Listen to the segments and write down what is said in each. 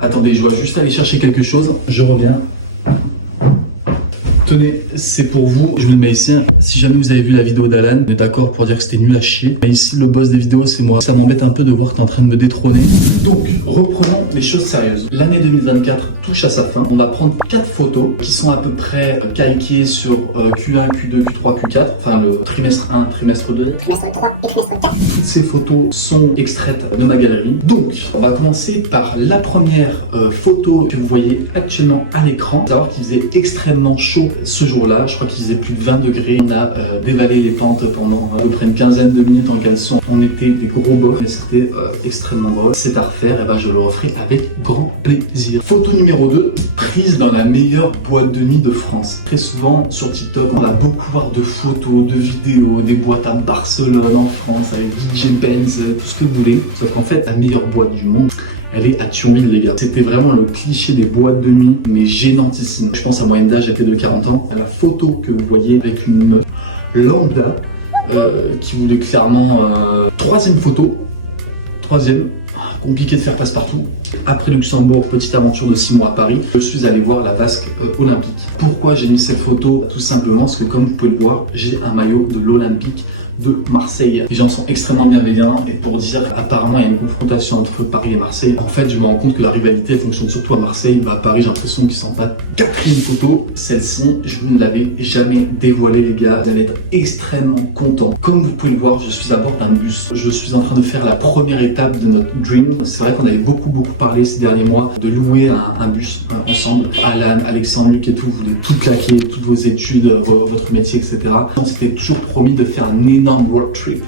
Attendez, je dois juste aller chercher quelque chose. Je reviens. Tenez, c'est pour vous, je vous le mets ici. Si jamais vous avez vu la vidéo d'Alan, on est d'accord pour dire que c'était nul à chier. Mais ici, le boss des vidéos, c'est moi. Ça m'embête un peu de voir que t'es en train de me détrôner. Donc, reprenons les choses sérieuses. L'année 2024 touche à sa fin. On va prendre 4 photos qui sont à peu près calquées sur Q1, Q2, Q3, Q4. Enfin, le trimestre 1, trimestre 2. Trimestre 3 et trimestre 4. Toutes ces photos sont extraites de ma galerie. Donc, on va commencer par la première photo que vous voyez actuellement à l'écran. Il faut savoir qu'il faisait extrêmement chaud ce jour-là. Je crois qu'il faisait plus de 20 degrés. On a dévalé les pentes pendant à peu près une quinzaine de minutes en caleçon. On était des gros bofs, mais c'était extrêmement beau. C'est à refaire, et ben je le referai avec grand plaisir. Photo numéro 2, prise dans la meilleure boîte de nuit de France. Très souvent sur TikTok, on va beaucoup voir de photos, de vidéos, des boîtes à Barcelone, en France, avec DJ Benz, tout ce que vous voulez. Sauf qu'en fait, la meilleure boîte du monde, elle est à Thionville, les gars. C'était vraiment le cliché des boîtes de nuit, mais gênantissime. Je pense à moyenne d'âge était de 40 ans. La photo que vous voyez avec une lambda qui voulait clairement... Troisième photo. Troisième. Compliqué de faire passe-partout. Après Luxembourg, petite aventure de 6 mois à Paris, je suis allé voir la vasque olympique. Pourquoi j'ai mis cette photo? Tout simplement parce que, comme vous pouvez le voir, j'ai un maillot de l'Olympique de Marseille. Les gens sont extrêmement bienveillants, et pour dire, apparemment il y a une confrontation entre Paris et Marseille. En fait, je me rends compte que la rivalité elle fonctionne surtout à Marseille. À Paris, j'ai l'impression qu'ils s'en battent. Quatrième photo, celle-ci, je vous ne l'avais jamais dévoilée, les gars. Vous allez être extrêmement contents. Comme vous pouvez le voir, je suis à bord d'un bus. Je suis en train de faire la première étape de notre dream. C'est vrai qu'on avait beaucoup parlé ces derniers mois de louer un bus ensemble. Alan, Alexandre, Luc et tout, vous voulez tout claquer, toutes vos études, votre métier, etc. On s'était toujours promis de faire un énorme road trip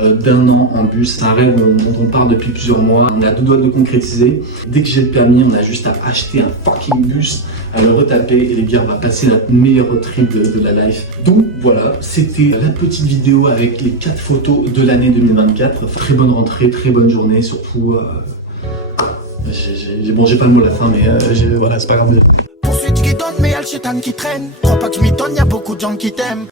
d'1 an en bus. C'est un rêve dont on parle depuis plusieurs mois. On est à 2 doigts de concrétiser. Dès que j'ai le permis, on a juste à acheter un fucking bus, à le retaper, et les gars, on va passer notre meilleur road trip de la life. Donc voilà, c'était la petite vidéo avec les 4 photos de l'année 2024. Très bonne rentrée, très bonne journée, surtout... j'ai pas le mot à la fin, mais voilà, c'est pas grave. Poursuite qui donne, mais y'a le chétan qui traîne. Crois pas que je m'y donne, y'a beaucoup de gens qui t'aiment.